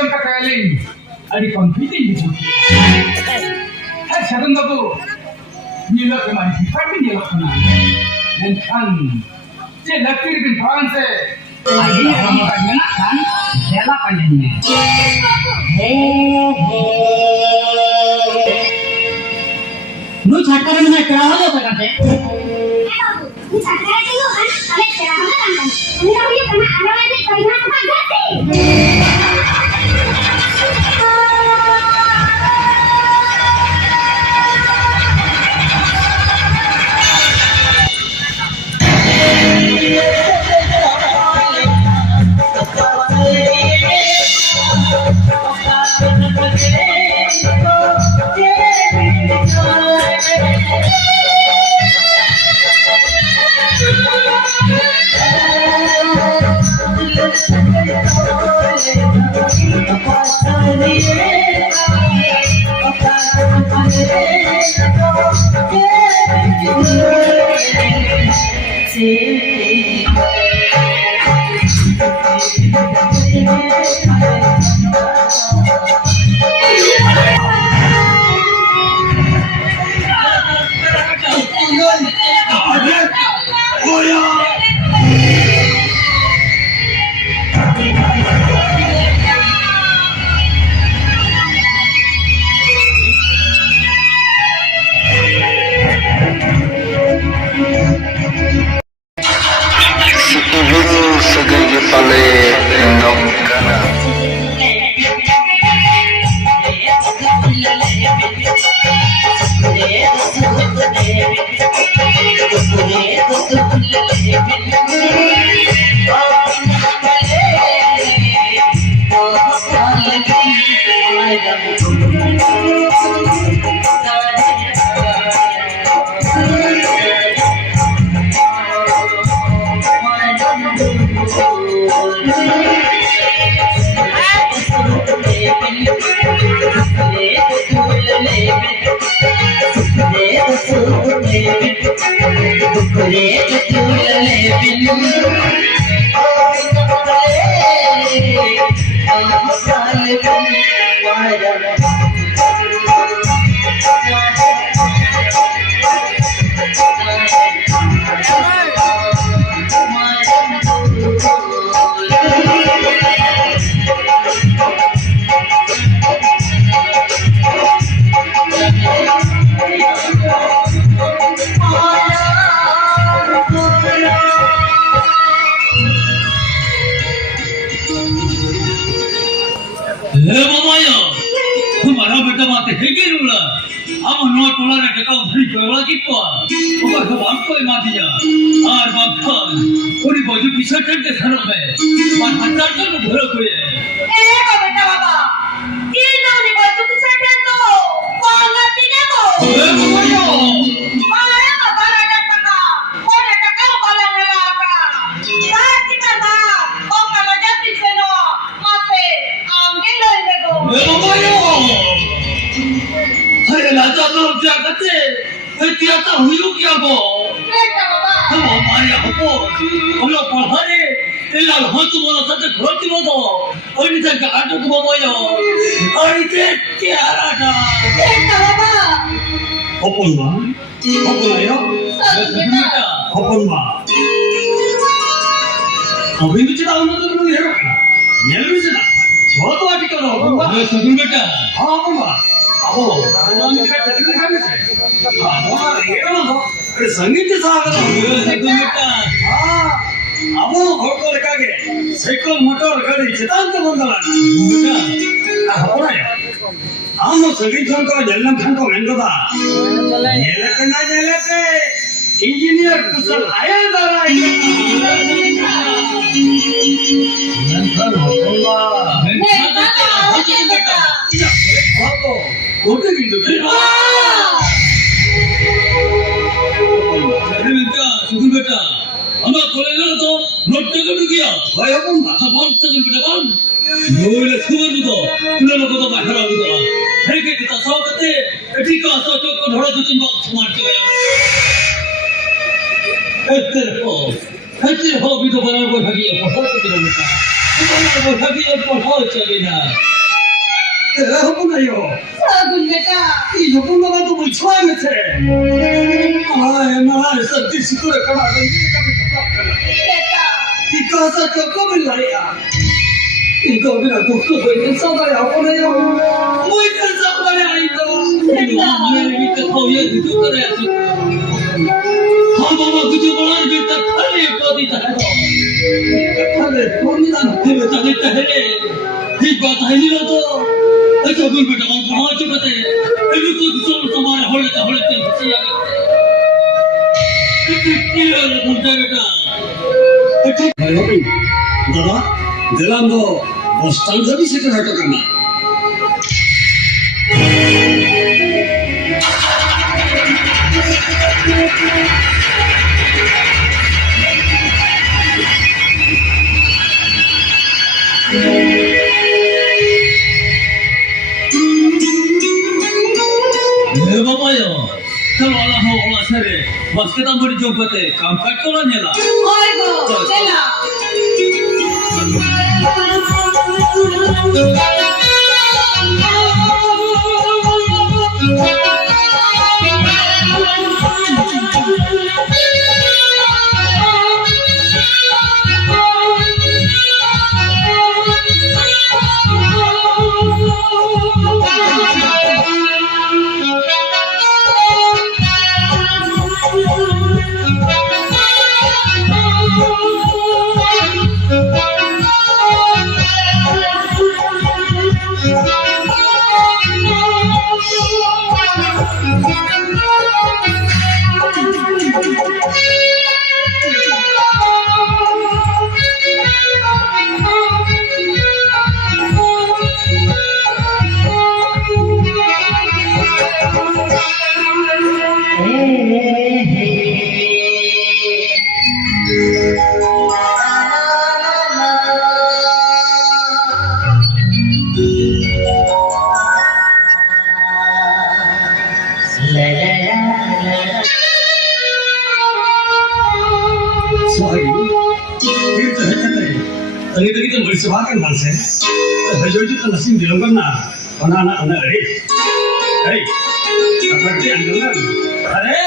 jam kakaling ada competing di situ. Hai Shagun Babu, nila kemana? Tapi nila kemana? Dan kan, je lakir bin Tuhan se, lagi orang orang nak kan, jela panjangnya. Nu छटका में क्या हो जाता करते ini छटका itu kan ada cerah kan kan ini namanya karena ada lagi karena apa ganti सगुन बेटा बेटा 이거 그냥 독서도 있는 써봐야 보내요. 뭐 있는 써봐야 이거. बेटा 하늘 돈이나 दादा दिलांदो बस्तान जरी सेटर हटो करना babayo kalau Allah sare bas kita beri jombate kam katola nela iGo चला तरी bersemakan bangsa. Hajur itu langsung dilakukan anak-anak hari. Hei, apa dia anjuran? Hei.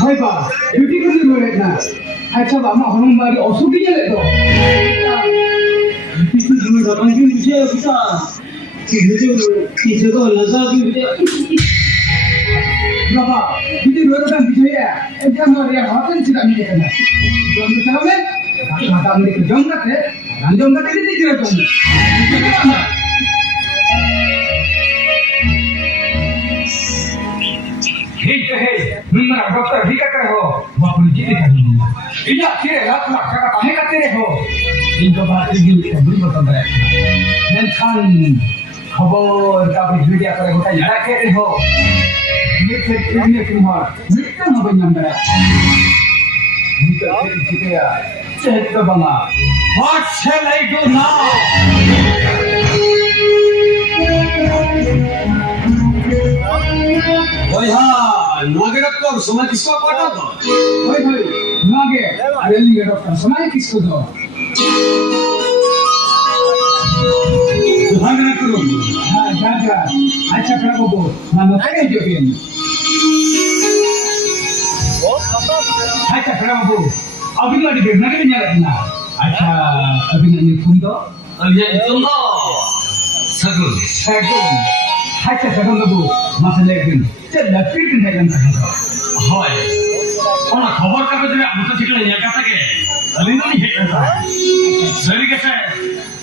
Hai ba, beauty ko ni boleh na. Hai sa ba, mak hormon bari osuk dia le to. किसी दूर रखने की मुझे पता किसी को लगा भी मुझे Bapa, beauty dua orang gitu ya. Jangan orang yang hotel tidak ni kena. Jangan tahu le. Mata ambil ke jom kat le. Jom kat ini tidak jom. ठीक है नंबर डॉक्टर भी कर हो बापू जी ने कही इया तेरे लाख लाख का काहे करते रहे हो इनको बात की खबर बता दे मैं खान खबर का भी वीडियो करे होता यार के रहे हो ये फिर ने तुम हो मिट्टा न बन नंबर निकल के जिया चेक तो बना what shell I do now Wah, nagerat ko sama kiswa pata to. भाई भाई नागे रेली के डॉक्टर समय किसको दो Nagerat ko. हाँ जागा अच्छा करा बाबू मानो तेरे जो भी अच्छा करा बाबू अभी वाली बेरना के नहीं लगना अच्छा अभी नहीं कुंदो Aliya itu lo. Sagun. Second अच्छा सेकंड बाबू मसले दिन चल लपीट नहीं करना Hoy. Ona khabar kaগজে আমরা ঠিক না একা থাকে আলিনানি হেটা সরি গেছে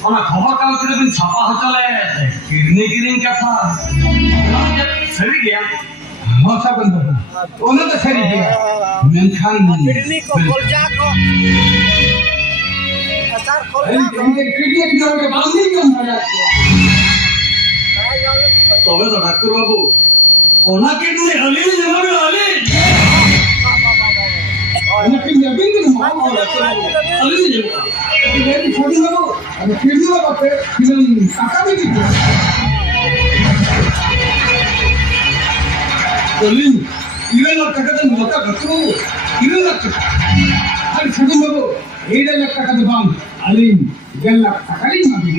ona খবর কাগজে দিন ছাপা হচলে কিরনি কথা সরি গিয়া मौसा बंद बाबू उन्होंने तो सही किया मैं खान किडनी को खोल जा को सर खोल जा को इनके किडनी की दवा के बांध नहीं करना তবে তো ডাক্তার বাবু ওনাকে নিয়ে আলি যাবে আলি उन्हें किडनी अभी नहीं मालूम हो रहा আলি যাবে मेरी छोटी बाबू अगर किडनी वाला पे फिल्म काका भी नहीं किया আলি ইরেলা টাকাতে মতা ডাক্তার বাবু ইরেলা টাকা अरे छोटी बाबू 1.5 लाख का दुकान अलीम 1.5 लाख का नहीं मालूम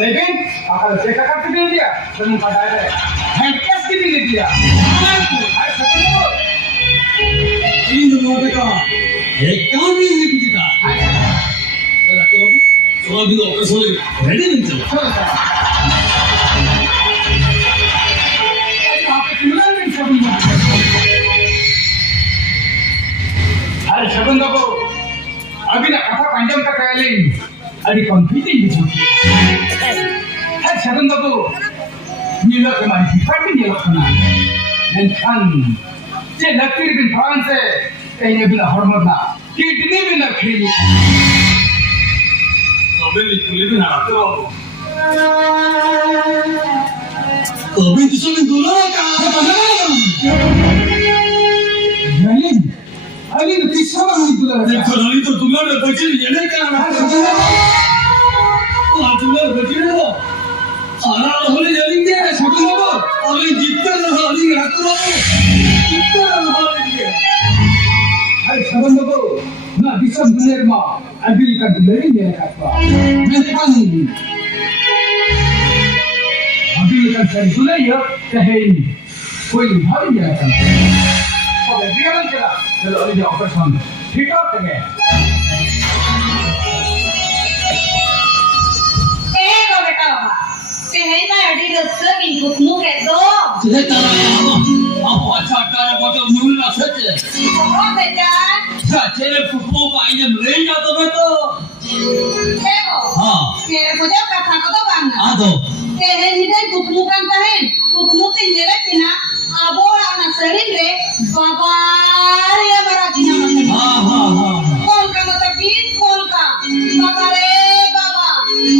लेकिन अगर चेक करके दे दिया तुम पता है हेड कैश की भी दे दिया अरे छोटी बाबू इन लोगों का एक काम ही नहीं दिखता ডাক্তার বাবু সবাই দিন অপারেশন রেডি দিন চলো चलो आप कितना दिन छोटी बाबू अरे शगुन बाबू अभी ना कथा पंजाब का कहले अरे कंप्यूटिंग भी छूटी अरे शगुन बाबू नीला के मारी फिर भी नहीं लगना मैं खान जे लकीर बिन फ्रांस से कहीं बिना हरमत ना किडनी बिना खेली তবে লিখলে দিন ডাক্তার বাবু अभी तो चलो दूल्हा का अली अली तो किस्सा नहीं बुला रहा देखो अली तो तुम्हारे बच्चे लेने का ना तुम्हारे बच्चे हो सारा होने जाएंगे छोटे बाबू अली जीतते रहो अली डाक्टर बाबू जीतते रहो अली अरे शगुन बाबू ना दिसम दुनिया में अभी का दिल्ली में है का मैं खान अभी का संतुलन ये कहे कोई भारी नहीं आता और बियान चला चलो अभी ऑपरेशन ठीक हो गए Ego बेटा कहना अड़ी रस्ते की घुटनों के दो चले तारा आप अच्छा कर बोलो मूल ना सच ओ बेटा सच्चे फुटबॉल का इन्हें ले जाता मैं तो Ego हाँ मेरे मुझे कथा को तो बांधना आ दो कहे निधन घुटनों का कहे घुटनों के निरे पिना आबो आना शरीर रे बाबा रे बड़ा किना मतलब हाँ हाँ हाँ कौन का मतलब बीच कौन का बाबा रे बाबा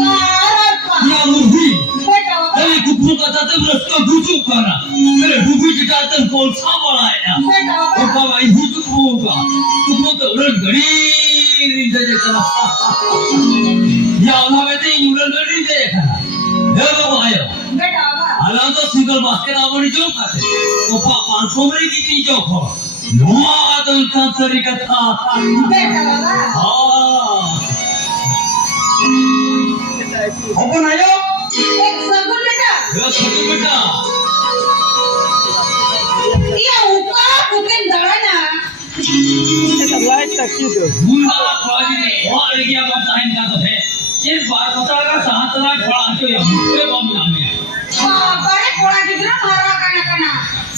भारत का या मुर्गी बेटा अरे कुकुर का जाते हैं उसका बुजुर्ग करना मेरे बुजुर्ग के जाते हैं कौन सा बड़ा है ना बेटा और बाबा ये बुजुर्ग होगा कुकुर तो उड़न घड़ी नहीं दे करना या उन्होंने तो उड़न घड़ी दे करना ये बाबा आयो बेटा हालां तो सिंगल बास्केट आवड़ी जो खाते वो 500 में की चीज जो खो नो आदम का तरीका था बेटा बाबा हाँ अपन आयो एक सगुन बेटा ये छोटे बेटा ये ऊपर मुन्ना बाजी ने और गया बताएं का तो है इस बार पता का सातला थोड़ा तो ये मुझे बम नाम है बड़े कोड़ा कितना मारा कना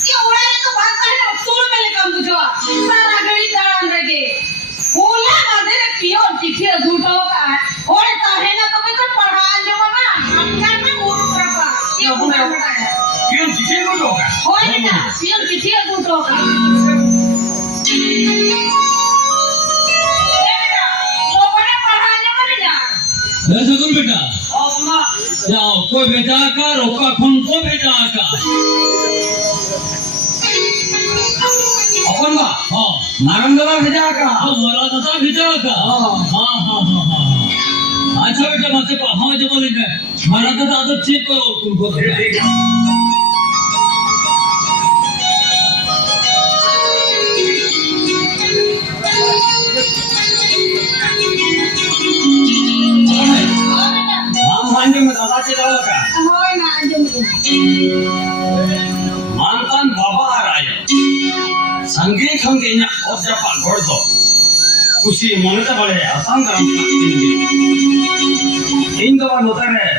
ये उड़ाने तो बात है ना सूर में लेकर बुझवा सारा गली दान रखे बोला मदे रे पियो चिट्ठी झूठो का और ताहे ना तो मैं तो पढ़ा ले बाबा अपना में गुरु कृपा ये बुना पढ़ाया क्यों किसी को होगा होए ना पियो चिट्ठी झूठो का सगुन बेटा जाओ कोई भेजा का रोका खून को भेजा का अपन बा हां नारंगला भेजा का मोला दादा भेजा का हां अच्छा बेटा मत हाँ जब बोलेंगे मारा दादा आदत चेक करो तुमको में दादा के जाओ का होए ना मानतान बाबा आराय संगे संगे ना और जापान गोड़ दो खुशी मनता बड़े आसान काम इन दो बार होता है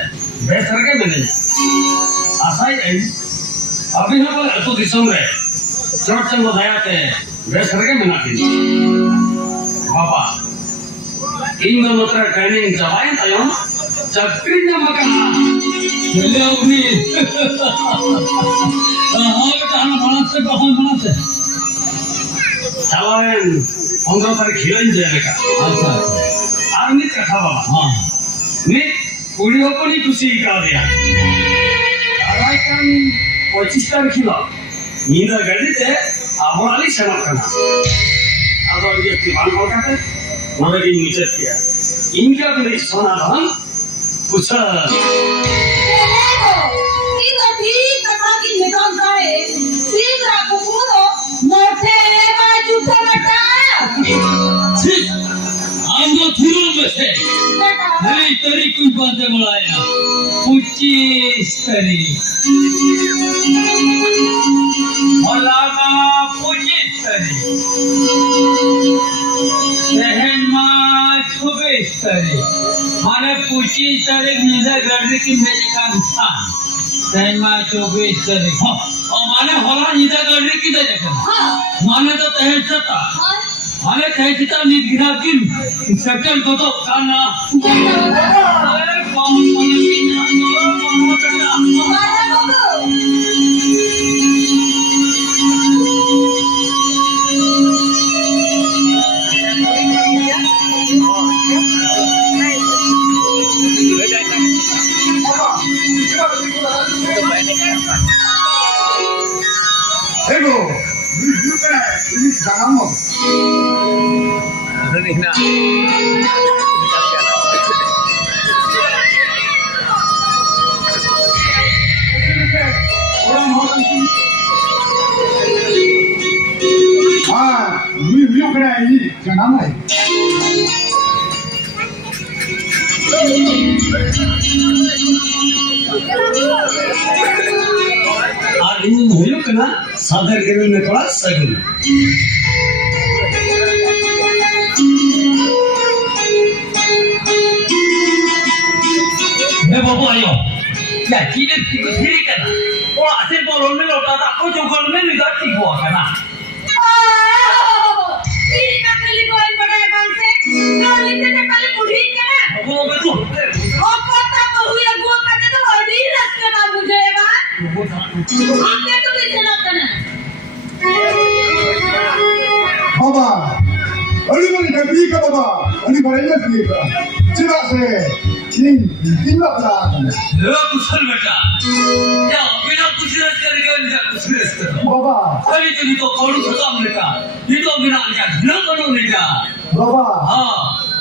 बेसर के मिले आसाई अभी हम बोले तो दिसों रे चोट बताया थे बेसर के मिला थी बाबा इन दोनों तरह ट्रेनिंग जवाइन आयो चक्रीnya makana चले अपनी हाँ बेटा हम बनाते चलाएं 15 तारीख खिलाइन जाएगा अच्छा आर्मी का था बाबा हाँ ने पूरी हो पनी खुशी का दिया आराई kan 25 तारीख खिला नींदा गड़ी थे आवाली सेवा करना अब और ये दीवान हो गया थे मगर ये नीचे किया इनका भी सोना धन कुछ नहीं तरी कुछ बातें बुलाया पच्चीस तारीख मौलाना 25 तारीख सहन माँ 26 तारीख माने 25 तारीख निजा गर्दी की मेरे का स्थान सहन माँ 24 तारीख और माने होला निजा गर्दी की देखा माने तो तहसता माने तहसता निगिरा की सेकंड को तो खाना अरे कौन Ego, ini jangan mau. Review kena ini jangan mau. और इन हुई कना सादर के में थोड़ा सगुन हे बाबू आयो क्या चीजें ठीक है ना वो ऐसे बोलो में लौटा था कुछ उखड़ में निकाल ठीक हुआ है ना वो तो Baba, अली बनी डबली का बाबा, अली बड़ी डबली का, चिरा से तीन लाख ला करना। लो कुशल बेटा, क्या बिना कुछ रस करके बिना कुछ रस करो। बाबा, अली तो कौन सदा मिलेगा, ये तो बिना क्या न करो मिलेगा। बाबा, हाँ,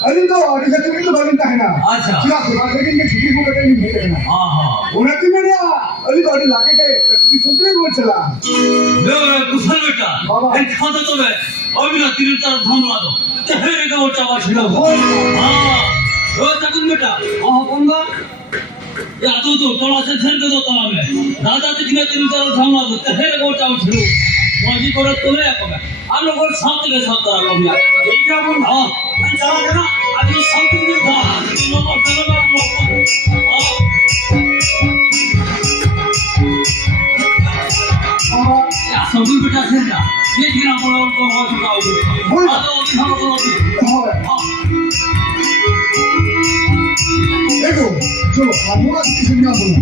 अली तो आगे से तुम्हें तो बनिता है ना। अच्छा। चिरा से बात करेंगे छुट्टी को करेंगे नहीं करना। हाँ हाँ। उन्हें तुम्हें ना अली तो अली लाके के तकलीफ सुनते हुए चला। लो कुशल बेटा, बाबा। इन खाते तो मैं अभी ना तीन तरफ थाम ला दो। तेरे का वो चावा छिड़ा हो। हाँ, लो सकुन बेटा, हाँ कौनगा? या तो थोड़ा सा छेड़ दे दो ताला में। दादा तो तीन तरफ थाम ला दो। तेरे का वो चावा छिड़ो। मौजी को तुले आपका हम लोग शांत के साथ रहा कभी এই যেমন हां আমি চালাবে না আমি শান্তি দিয়ে দাও नंबर चलो या संगुल बेटा से ना ये दिन हम लोग को हो चुका हो तो अभी हम लोग देखो चलो हमारा किसी ना बोलो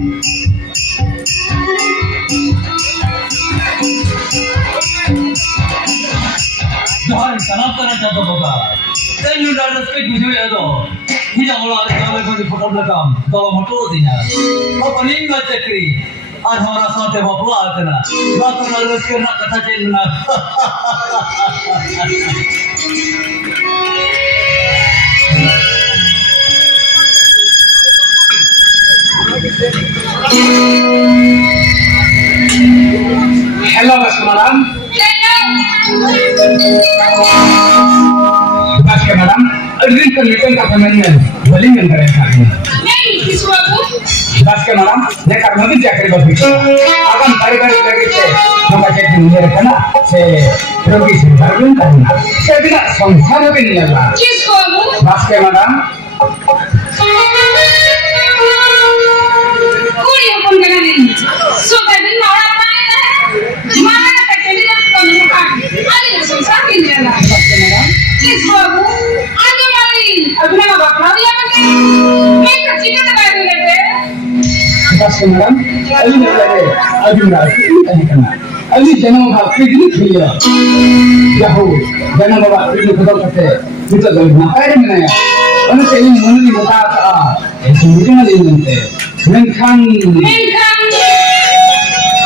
जहां सलाम करना चाहता बाबा तेनु डांस पे वीडियो है तो ही जाओ आज काले को फोटो लगा तो फोटो देना अपनी मत चक्री आज हमारा साथ है बाबू आतना बात करना करना कथा चलना हेलो मैडम बस के मैडम ड्रिंक लिटन का पेमेंट बोली मिल रहा है नहीं किस बाबू बस के मैडम ये कर्मचारी चाकरी बस आगम बारी बारी लगे थे हम बच्चे के लिए रखना से रोगी से भरपूर करना से बिना संसार भी नहीं लगा किस बाबू बस के मैडम कोई अपन गना नहीं सो दिन मारा पाए मारा का केली ना तो नहीं का आगे संसार के लिए लगा बस के मैडम किस बाबू आगे वाली अगला बाप दिया मत मैं सच्ची का बता देते बस के मैडम अभी नहीं लगे अभी ना नहीं करना अभी जन्म भाव के लिए खेलिए याहो जन्म भाव के लिए खत्म करते ये तो ना पैर में नहीं अने कहीं मन नहीं होता था ऐसे मुझे ना लेते मेंखान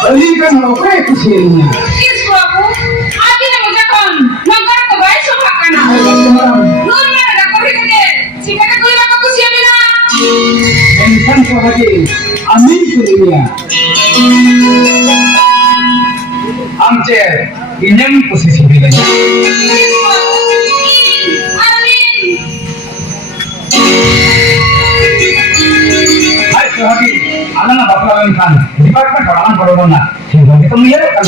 अली का नौकरी कुछ नहीं है किस बाबू आगे ना मुझे कौन नगर को भाई सो पकड़ना बस के मैडम नूर में रखा कभी के सिकटे कोई बात कुछ ये बिना मेंखान को हटे अमीर को लिया आमचे इंजन कुछ भी नहीं किस बाबू अरविंद हाय तो हटी आना बापला मेंखान department orang corona jadi kemudian kan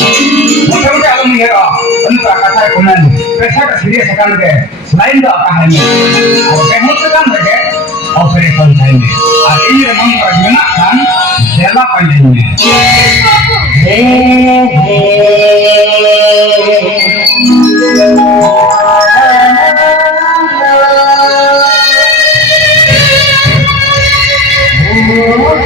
mungkin kalau mengira untuk kata kunan pesa ke serius akan ke selain itu apa hanya kamu sekarang mereka operasi time ini memang bagaimana kan jela panjangnya किस बाबू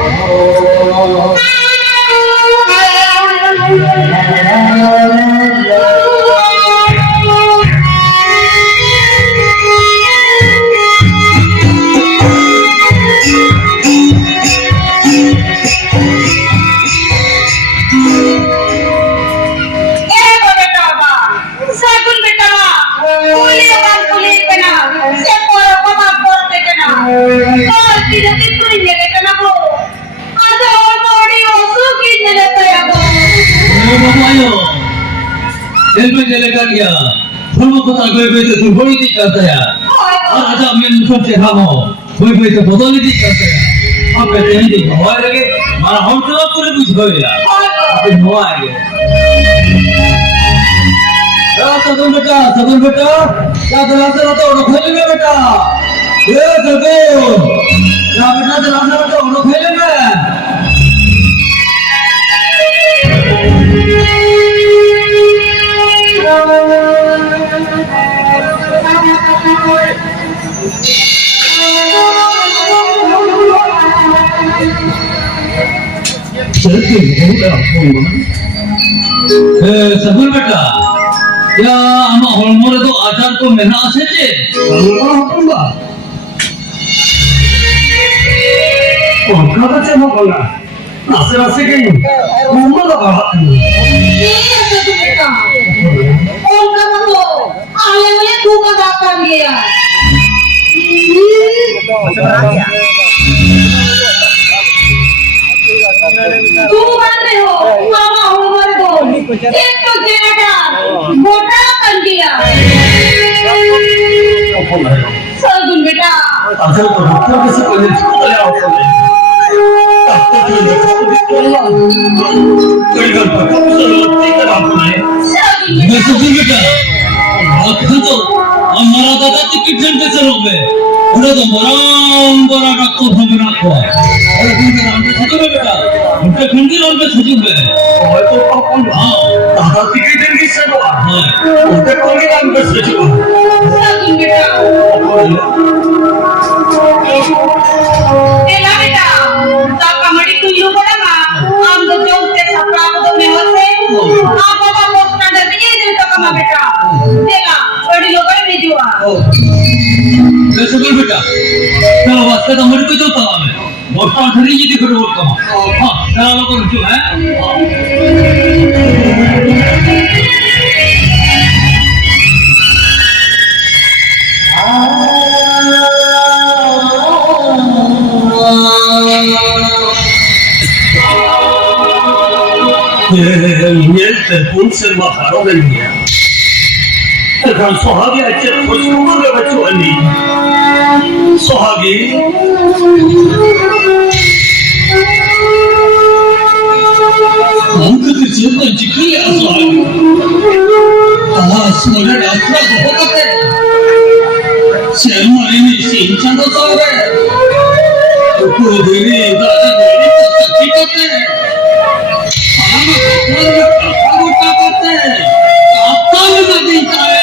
जलेगा क्या धर्म को ताकवे पे तो बड़ी दी करता है और आजा मैं मुझे से खामो कोई कोई तो बदल दी करता है अब कहते हैं जी हवा लगे मारा हम तो पूरे कुछ हो गया अब हवा आ गया सदन बेटा क्या दलासे तो उड़ खेलेंगे बेटा ये सको क्या बेटा दलासे तो उड़ खेलेंगे सगुल बेटा क्या हम हलमरे तो आचार को मेना आसे चे हलमरा हकुंगा कथा से बोला आसे आसे के मोहम्मद बाबा ये सब बेटा उनका तो आले वाले तू का बात कर लिया तू बनते हो मामा उम्र दो एक तो तेरा मोटा कर दिया सगुन बेटा असल तो डॉक्टर के से कोई छूट ले आओ कोई गलत कब से लगती है आपको बस बेटा आखा तो हमारा दादा टिकट सेंटर से रोबे ওটা তো বরং বড় ডাক্তার হবে না কো আরে কিন্তু রামকে থাকবে বেটা ওটা কিন্তু রামকে থাকবে হয়তো তখন দাদা টিকিটের বিষয় না ওটা কোন নাম করছে Ela beta, tak kamari tuju pada ma, am to jauh se sapra ko me hote, am baba post na dete ye dil tak kama beta, ela, badi lokai me jua. वैसे बोल बेटा चलो वास्ते तो मर को चलता है मोटा धरी जी दिख रहा होता हां चलो लोग जो है ये तेलफोन से मारो नहीं है kan sohagi aja terus ngomong gak baca ni sohagi हम किसी चीज में जिक्र है सोहगी हाँ सोने रास्ता बहुत है शर्माने में सिंचा तो सब है तो देरी दादा देरी तो सच्ची करते हैं हम अपने करते हैं आपका भी मत है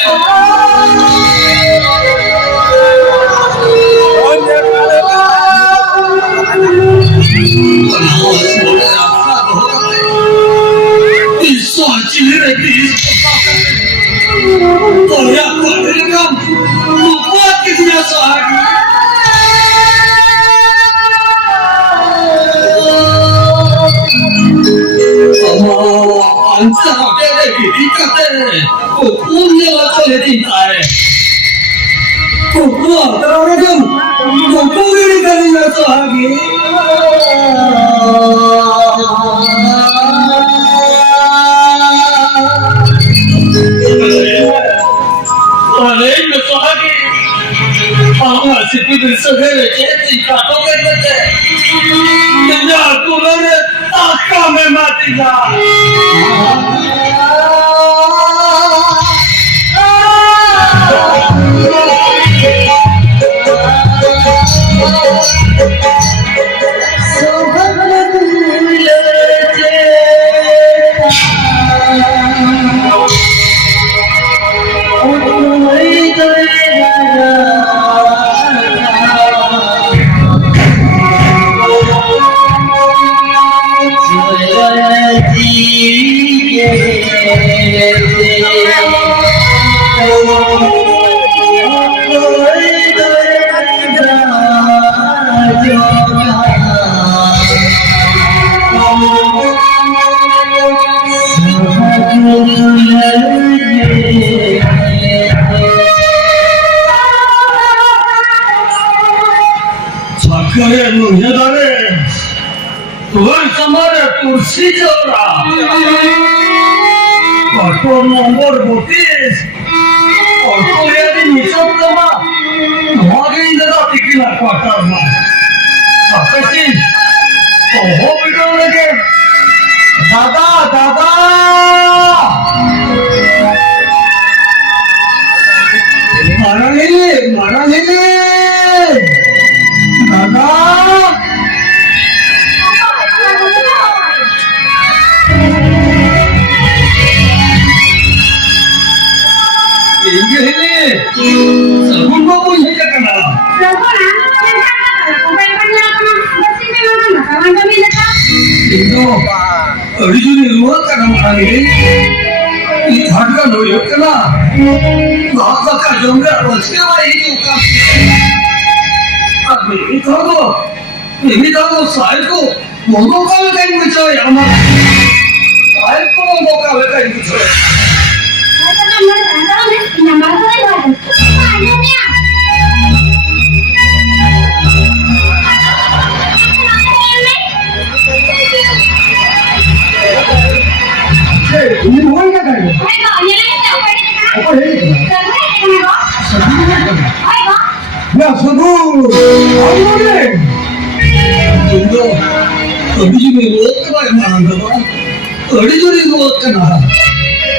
Kena.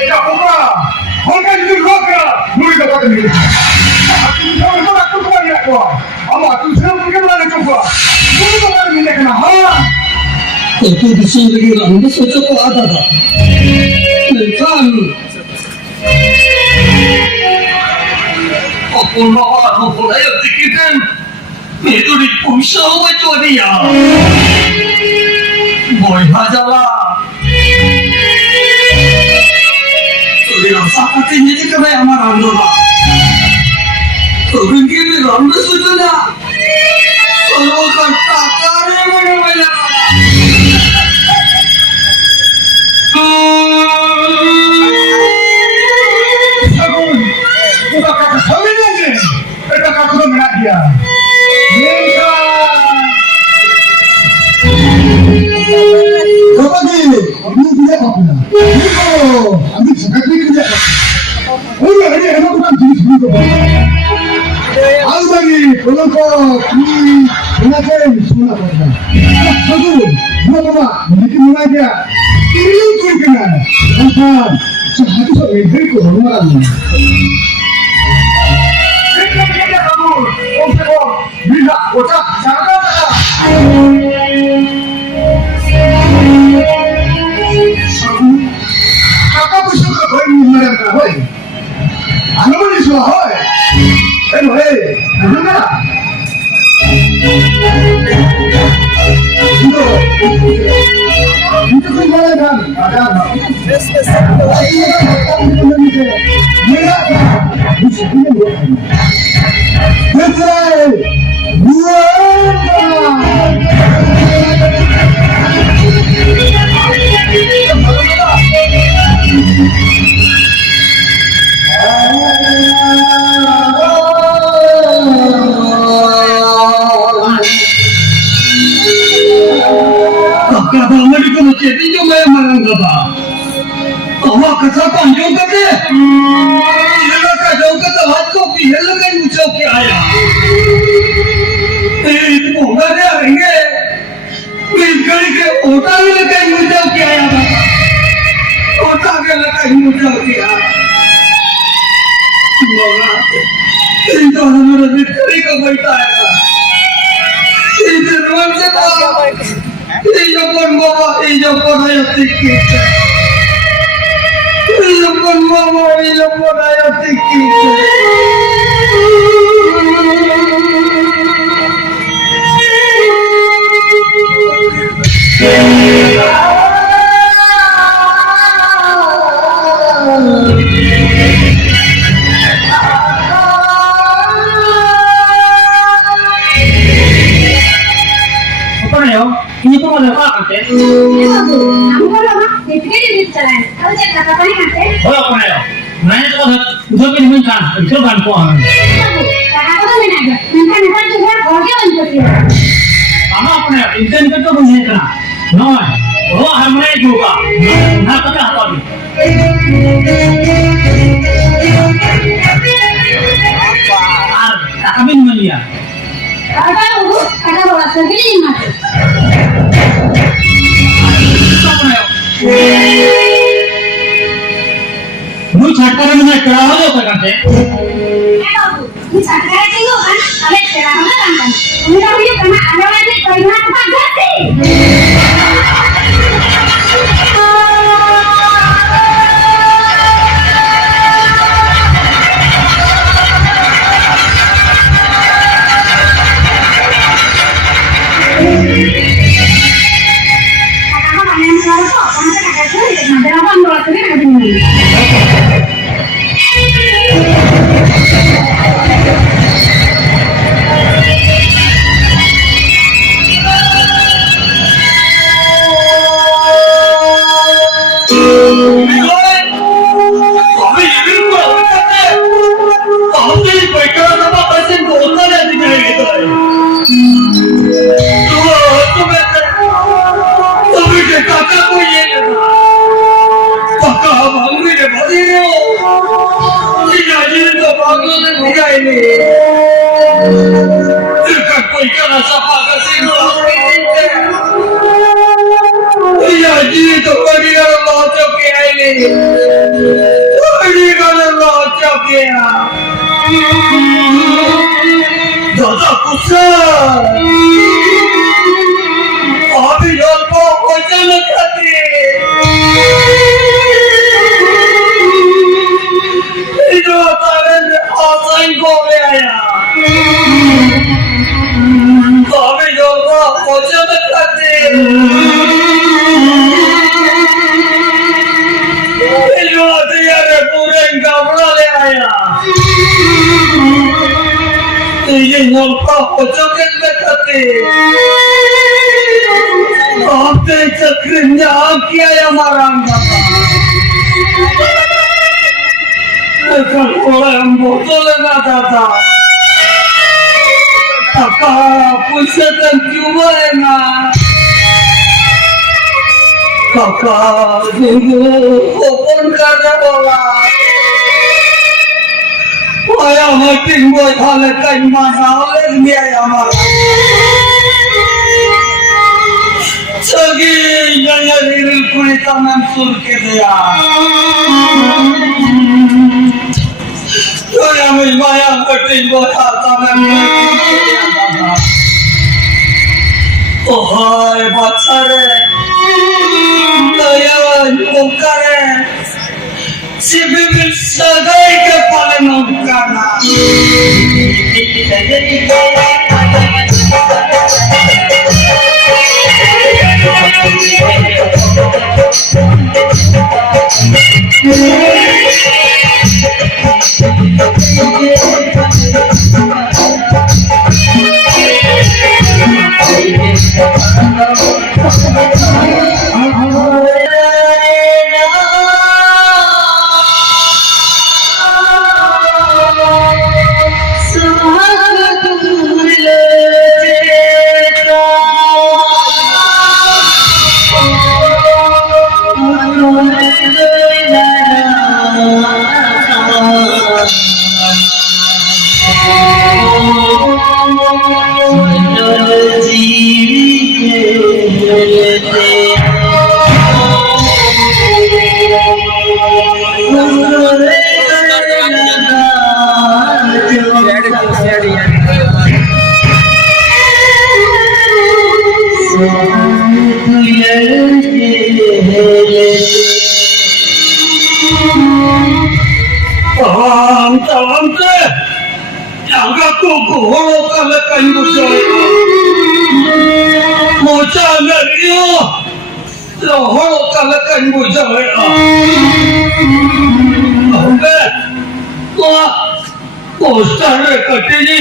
Ya, Holkan itu lokal, murid dapat ini. Aku tahu itu aku bukan ya kau. Ama aku sedang pergi mana kau? Murid dapat ini kena ha. Itu disini orang besok ada tak? Kan? Aku nak mulai tikitan. Itu di pusat itu dia. Boy hajalah. Sudah sakit ini kena yang mana dulu? Kau ini ramai sudah. Kalau kata kari mana mana. Sagun, kita kata kami lagi. Kita kata mana dia? Kapag ini dia apa? Niko, আমি সেখানে দিয়ে ওই আরে এমন কোন জিনিস নিতে পারি আলমারি কলঙ্ক কি ওনাকে শোনা করে না শুধু বাবা নাকি মনে গিয়া তিরিও কই কেনা এখন সাহায্য সব এই কো হলো না Kita kita Sagun, Sagun, bila otak jangan tak. Sagun, kakak bisa ke kau ini mana kau? Anu ni semua hoy. Hei, mana? Itu mana kan? Ada. Kakak bang di kono jadi juga yang marang kata. Awak kata panjang kata. Ia kata jauh kata hat kopi, ia lagi ucap ke ayah. Itu bukan dia ringe. Kali ke otak dia lagi ucap ke ayah kata. Otak dia lagi ucap ke ayah. Mama, itu hanya kali ke baita ayah. Itu ruang sekolah. Iya pun mama, iya pun ayah tikit. Iya pun mama, iya pun ayah tikit. Apa nih yo? Ini tuh mau apa kan? Kamu kalau mah, dipikir dia jalan. Kalau cek kata tadi kan? Oh apa nih yo? Nanya tuh udah pilih mencan, itu bantuan. Kakak tuh mana aja? Minta minta juga orangnya untuk dia. Sama apa nih? Inten itu punya kena. Noy, oh harmoni juga. Nah kata apa nih? Kami melihat. Kakak udah, kakak bawa sendiri mati. Mu छटकार में क्या हो जाता करते? Ini sekarang itu kan, kalian sekarang kan? Udah punya karena ada lagi kalian apa ganti? Kakak mana yang salah kok? Karena kakak sulit, nanti apa melakukan ada ini? Iya, jadi tu kau dia mau cakap ini. Ini kalau अभी लोग वचन खाते जो तारे आसाई को ले आया अभी लोग वचन खाते जो यार पूरे गावड़ा ले आया ये नौका वचन खाते आपने चक्र नाम किया है हमारा थोड़ा हम बोतल लेना चाहता पूछे तो क्यों है ना काका ओपन करने बोला आया हटिंग बोल खाले कहीं माना ले लिया हमारा सगी गया रील कुड़ी तमाम सुर के दिया तो हमें माया कटिंग बोला तमाम ओ हाय बच्चा रे दया मुकरे सिबी बिल सगाई के पाले नौकाना पोस्टर कटेजी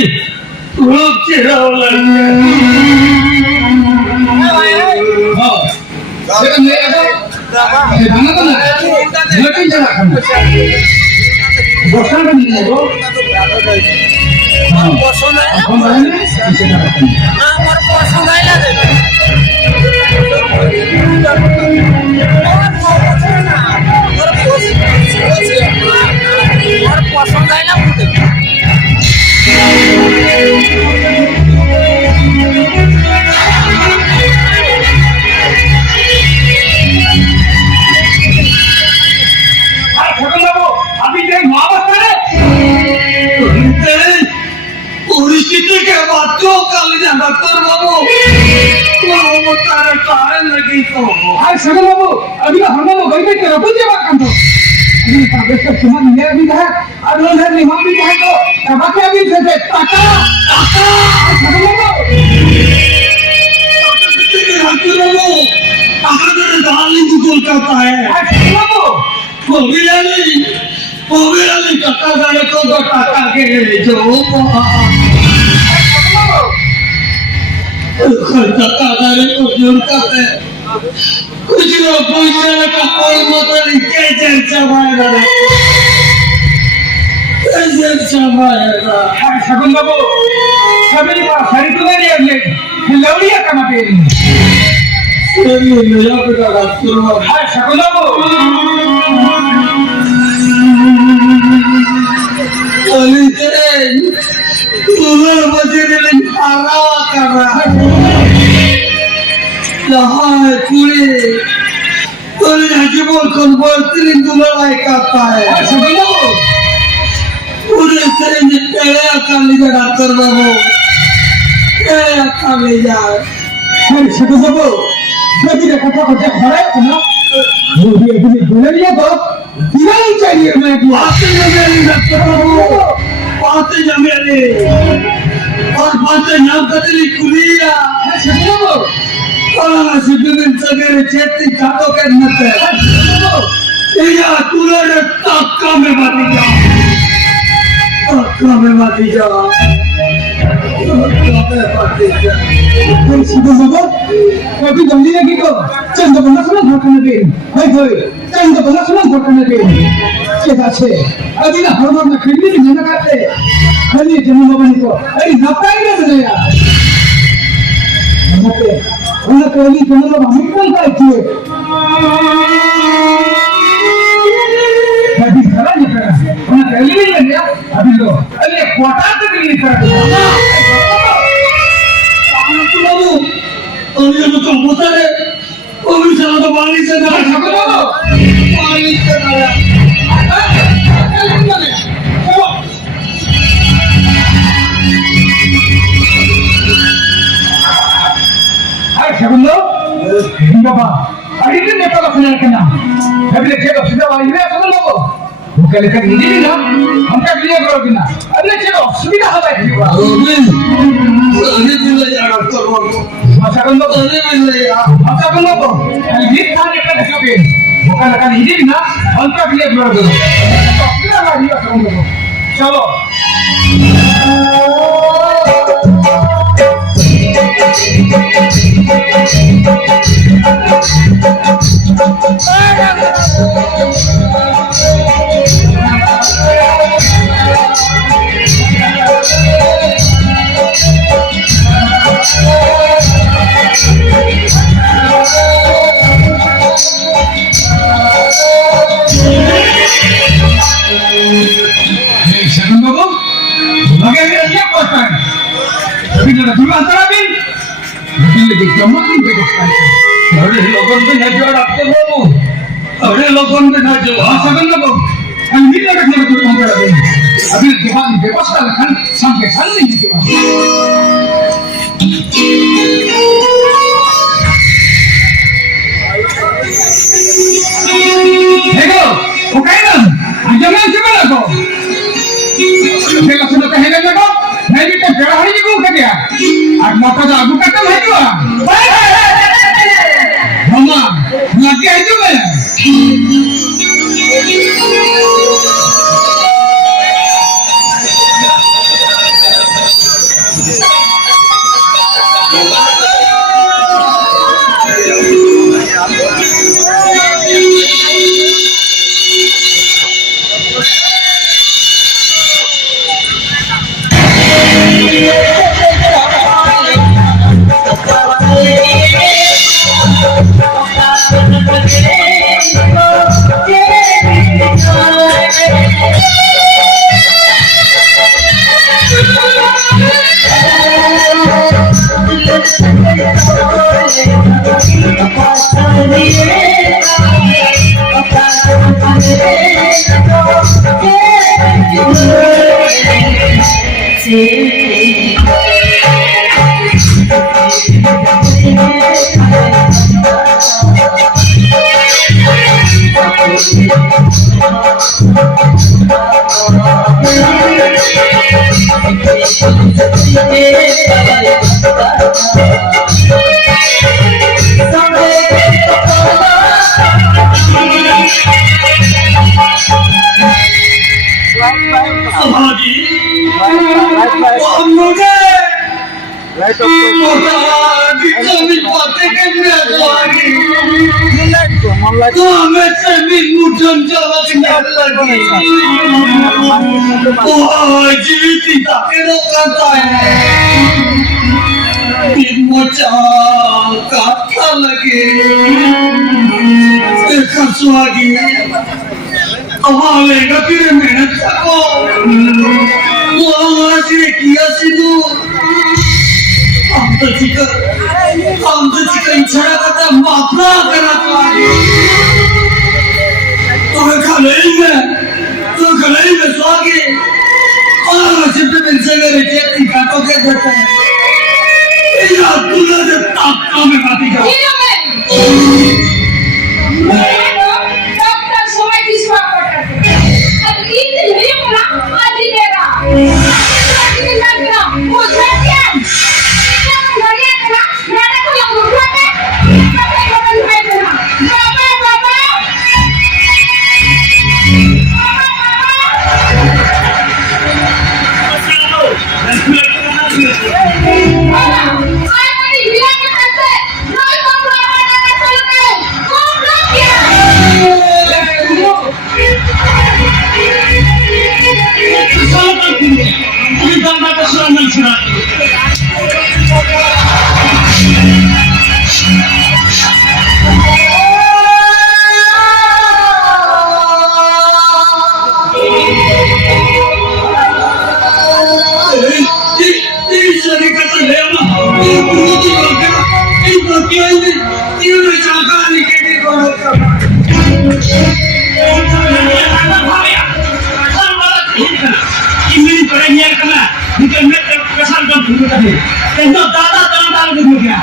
रूप चिरावला कुछ लोग पूछने का कोई मतलब नहीं कैसे चबाएगा शगुन बाबू सभी शरीर तो नहीं अगले लवड़िया का मत मेरा बेटा डॉक्टर हाय शगुन बाबू तुम्हें बचे दिन आरावा कर रहा है जहाँ पूरे पूरे हजीबों को बोलते तुम्हारा एक आता है पूरे तेरे पेड़े अकाली का डॉक्टर बाबू खावे यार अरे छोटू बाबू যদি কথা কথা ঘরে না মুভি এগুলি বলে নিয়ে তো দিলাই चाहिए मैं कि आते जमेले डॉक्टर बाबू आते जमेले और बातें नाम कतली कुलिया छोटू बाबू कोणाला सिद्धून सगळे चेती काटो करण्यात या तुला टक्का में माती जा टक्का में माती जा छोटू बाबू कभी जल्दी लगी को चंद बंदा सुना घटना दे भाई भाई चंद बंदा सुना घटना दे के আছে अभी ना हर बार में खिड़की में जाना करते खाली जमीन बाबा को अरे नपाई ना दया नपे उन्हें पहली दोनों लोग हमें कौन पाई अभी खरा नहीं करा उन्हें पहली नहीं लिया अभी लो अरे क्वार्टर तक नहीं करा बाबू और ये तो होता है वो भी चला तो पानी से ना पानी से ना अरे segundo बाबा अरे ये नेपाल का सुना करना अभी लेके तो सीधा वाली है segundo को वो क्या लेकर हिंदी नहीं ना हमका क्लियर करोगे ना अरे चलो सुविधा है भाई अरे दिन ले यार डॉक्टर बाबू segundo को अरे दिन ले यार segundo को ये खाने का देखो भी वो क्या लेकर हिंदी ना हमका क्लियर करोगे तो सीधा वाली है segundo को चलो segundo को लगे ये पता है अभी ना दूर अंतरा भी लेकिन जमा नहीं बेचता है अरे लोगों पे न जो डॉक्टर बाबू अरे लोगों पे न जो segundo को हम भी लगे ना दूर अंतरा भी अभी दिमाग में बेवस्ता लखन संके सल नहीं दिया देखो वो कहना जमान से बना को देखो सुनो कहेगा देखो नहीं भी तो जड़ा हरी को कर दिया आज मौका तो आगू कटम है जो मामा लगे है जो मैं काम सुरू करते त्यांचा दादा काम चालू करू द्या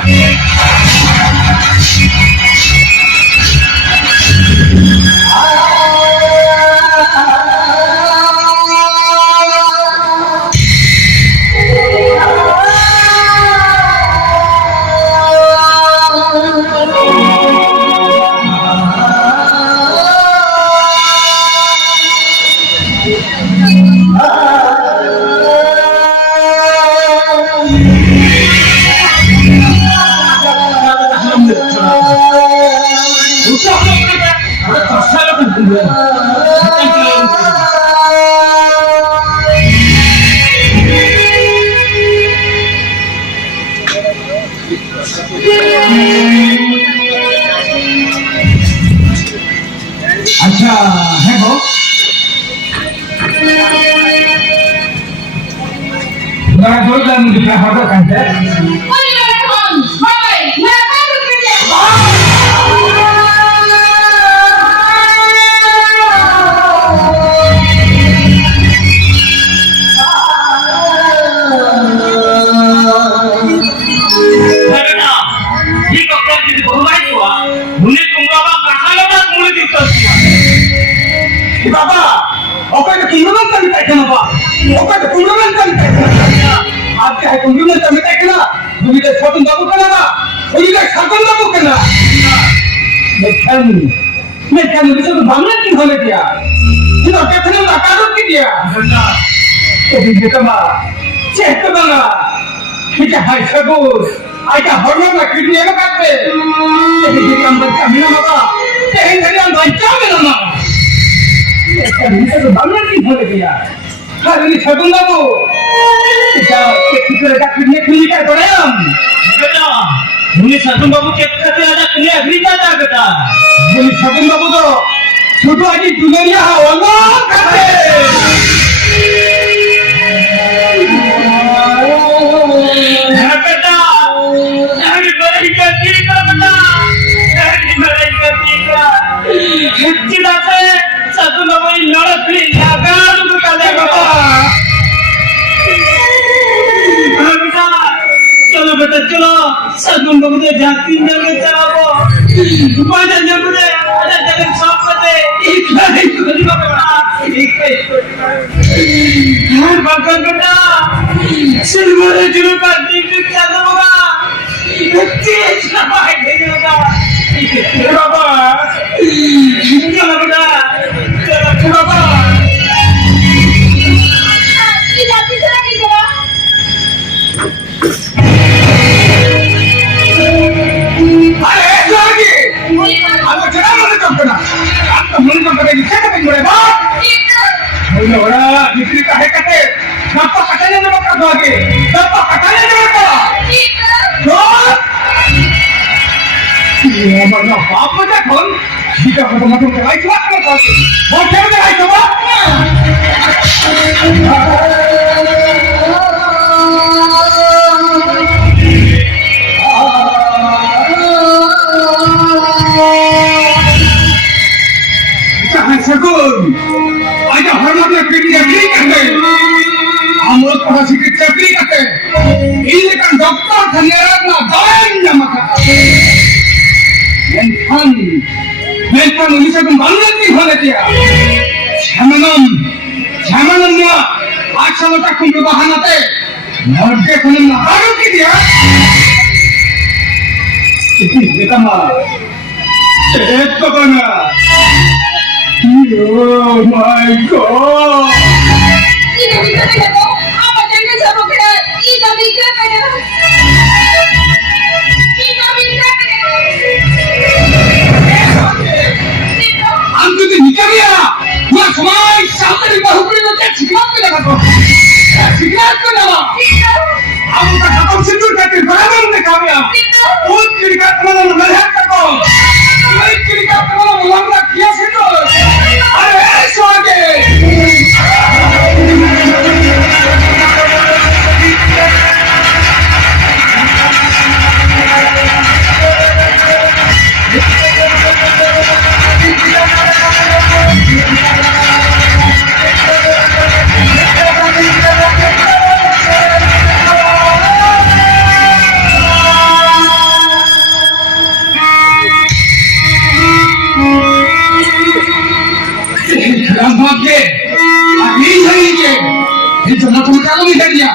अच्छा है भाऊ जरा जोरदार म्हणजे काय होतं काय ओय मॅडम बाय मला काय रुपये ही डॉक्टरची बोलायची वा मुली तुम्हाला कशाला मुली दिसत बाबा ओके तुम्ही पण काय केलं बाबा ओके तुम्ही पण काय आपके है तुम्ही पण काय केलं तुम्ही ते छोटून दाबू केला ना तुम्ही ते खाकून दाबू केला मैं क्या मुझे तो भावना की होने दिया ये तो कहते हैं नाकारों की दिया तो भी बेटा माँ चेक बना ठीक है हाय सगोर आइटा हरना ना किडनी है ना काटे ये भी हम बच्चा मिला बाबा ये घरी हम बच्चा मिला ना मुझे तो भावना की होने दिया अरे ये सगुन बाबू क्या किसी का किडनी खुली क्या करे हम बेटा मुली सगुन बाबू चेक करते आजा क्लियर अग्री जाता बेटा मुली सगुन बाबू तो छोटू आजी दुनिया वाला करते बेटा अरे बड़ी गलती का बेटा अरे बड़ी गलती का इतनी दाते सगुन बाबू लड़खड़ी लगा तो काले बाबा बेटा चलो बेटा चलो सगुन बाबू ने जाती जगह चलो बाजा जगह अरे जगह सब पते इतना ही छोटी बाबा एक है बाबा बेटा सिलवरे जुलू का दिख क्या होगा तेज ना भाई नहीं होगा बाबा चलो बेटा चलो बाबा की जाती चला की चला अरे जागी अब चला मुझे कंपना अब तो मुझे कंपना की क्या करेंगे बड़े बाप बोलो बड़ा बिक्री का है कहते डब्बा कटाने में मत कर आगे डब्बा कटाने में मत ये हमारा बाप मुझे कौन ठीक है तो मतलब के लाइट बात करता है वो क्या मुझे लाइट सगुन आज हरमाते पीटी अग्री करते हम लोग थोड़ा सी किट अग्री करते इन्हें का डॉक्टर धन्यवाद ना दवाई जमा करते मेंटन उन्हीं से तुम बंदर नहीं होने दिया छमनम ना आज सालों तक तुम लोग बहानाते मर्दे को नहीं मारो की दिया इतनी बेटा मार एक तो बना Oh my God! Ini bisa tidak? Apa jangan sama kena? Ini bisa kena? Ini bisa kena? हम तो निकल गया वो समाज सामने बाहुबली में क्या छिकना पे लगा तो छिकना पे लगा हम उसका खत्म सिंदूर करके बराबर में कामया वो चिड़का तुम्हारा नजर तको ये चिड़का तुम्हारा मुलांगा किया सिंदूर अरे ऐसे आगे तुला तुम्ही काढून विचार द्या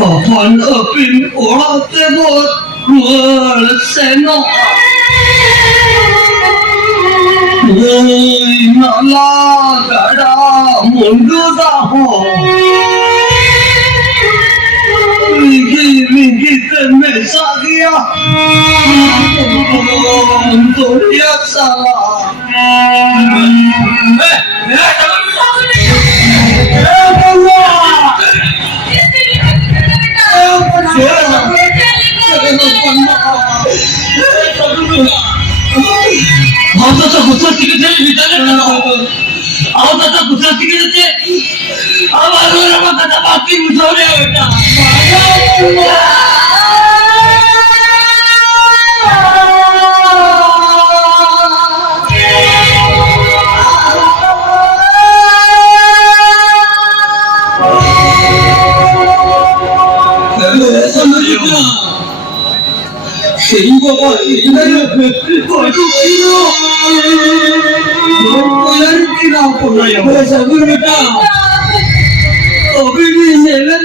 Papan apin orang tebot luar seno. Woi nala gada mundu daho. Ringi teme sagia. Untuk dia salah. त्याचा गुस्सा तिकडे त्याचा गुस्सा तिकडे त्याचा बाकी मुसवल्या बेटा Sehingga ini waduh yang kita pernah yang berasa berbeda. Tapi ini jalan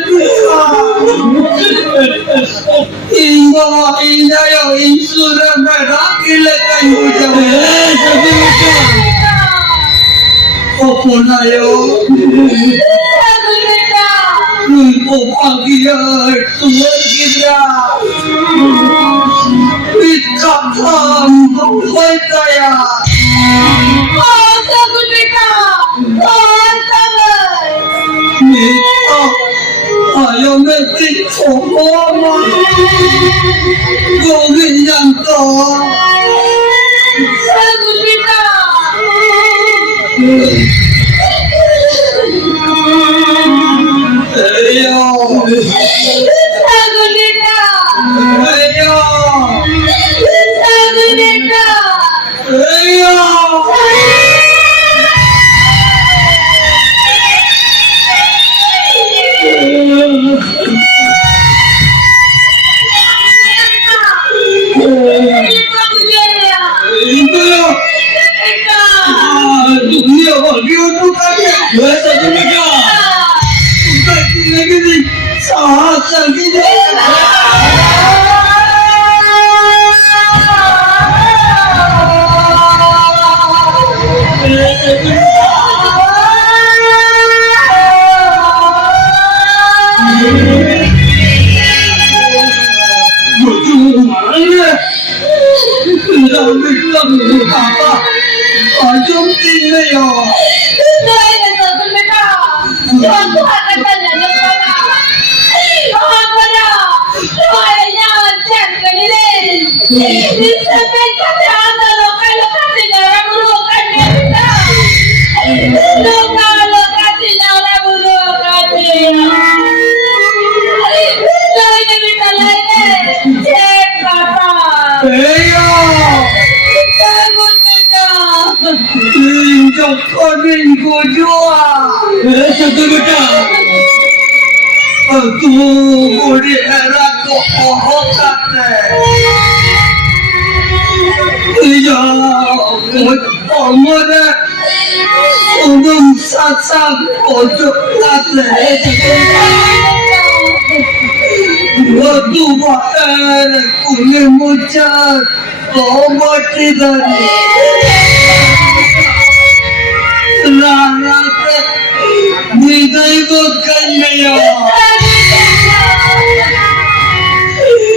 hingga yang insuran merah kilekan hujan. Apa nayo? Untuk bahagia Tuhan kita. Ikatan Tuhan saya. Oh, sabar beta. Oh, sabar. Mita, ayo metik semua. Gongin yang tua. Sabar beta. Ayo. Sabar beta. Ayo. Sabar beta. Ayo. Apa? Ajum tinggal. Tôi là sợ con bé nào cho cô hạ cái chân nhà nhập con nào con nào tôi là nhau chẳng cái đi đi sẽ phải chắc chắn là lúc cái thì nhà ra buru cái này sao lúc cái thì nhà ra buru cái gì tôi đã bị tận lấy này chết cả Cho con mình của Chúa. Sao tôi betul? Aku boleh erat kok kata. Ya, orang orang sasak otak kata. Waktu bahkan kulit mucat, tomat tidak. Rata Nidai bukan maya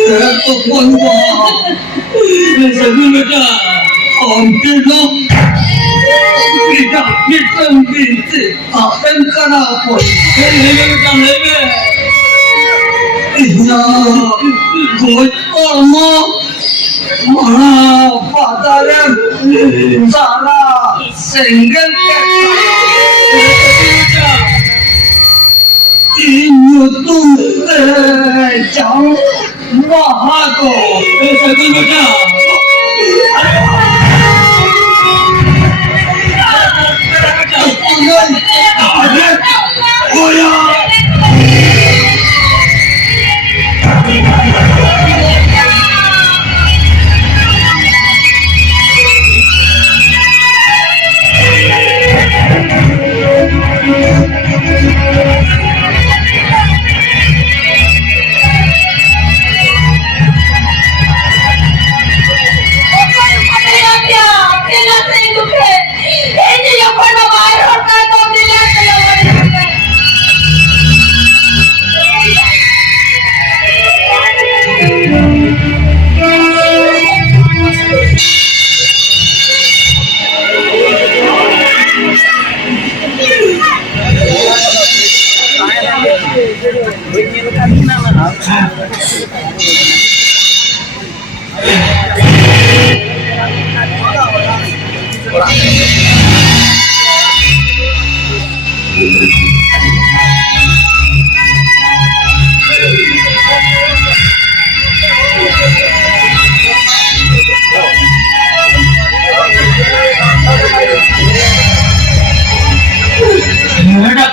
Aku pun Sebelum kita Hampir dong Kita binti Akan kenapa Lebe Iya Kau ormo Mana padaran Salah Single Inyo tum Jauh Mahako Sebelum kita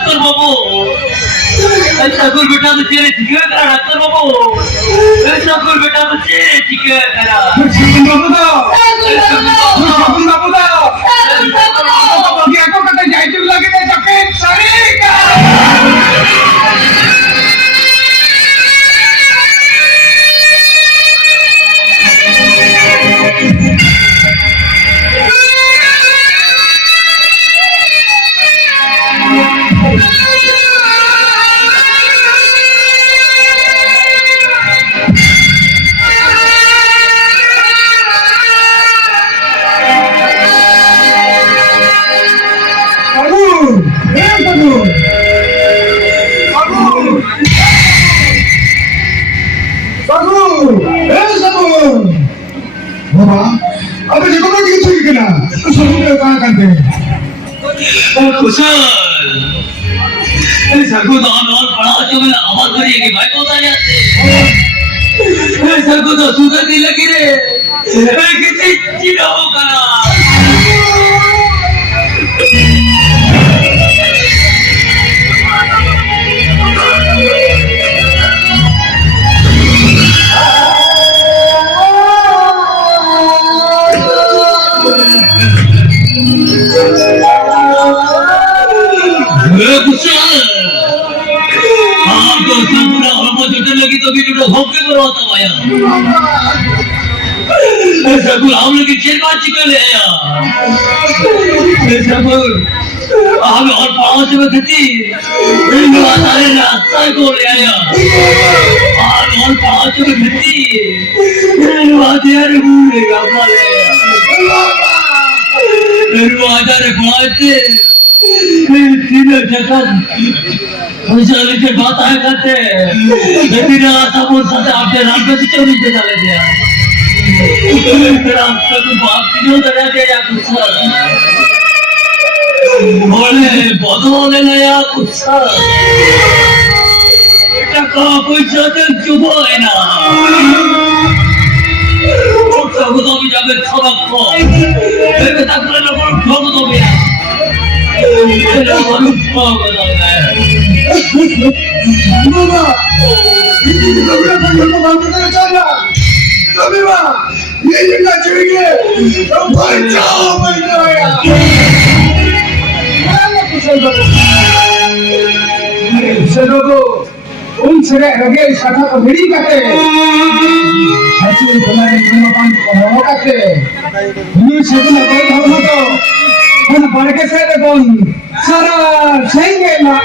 Dokter Babu, Sakur बेटा तो चेहरे चिके करा doctor बाबू Sakur बेटा तो चेहरे चिके करा Sakur babu dah. Bagi aku kata jahit lagi dah jaket sarika. Apa dia kau lagi cuci kena? Sebelum dia kan deh. कुशल सरको तो और बड़ा जो मैं आवाज करिएगी भाई को उतार जाते सरको तो सुगर नहीं लगी रे किसी चीड़ा होगा लगी तो भी होके बरवाता आया सकुल हम लोग की जेल बात चिकन ले आया सकुल हम और पाँव से मैं खती इन सारे रास्ता को ले आया और पाँव से मैं खती इन बात यार भूलेगा ले दरवाजा रखवाते तीनों जगत खुशाली के बात आए करते मेरा समोर साथे आपके राम पे चोरी पे डाले दिया राम पे तो बाप तीनों दया के या कुछ बोले बदले नया कुछ बेटा का कोई जाते चुप है ना सब तो भी जाबे सबक को फिर तक ना लोग ठोक दो भैया मेरा मन ठोक दो बाबा ये लोग अपने को बात करना चाह रहा तभी वाह ये जगह चढ़ेंगे तो भाई जाओ भाई जाओ चलो तो उन सगळ्या रगे शाखा कधी करते तुम्हारे धर्मपान को करते तुम्ही शेतून धर्म होतो पण बडके से कोण सारा सही गेला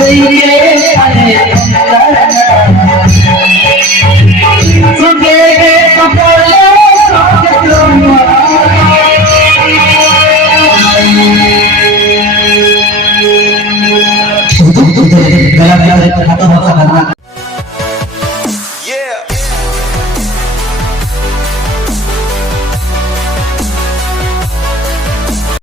City,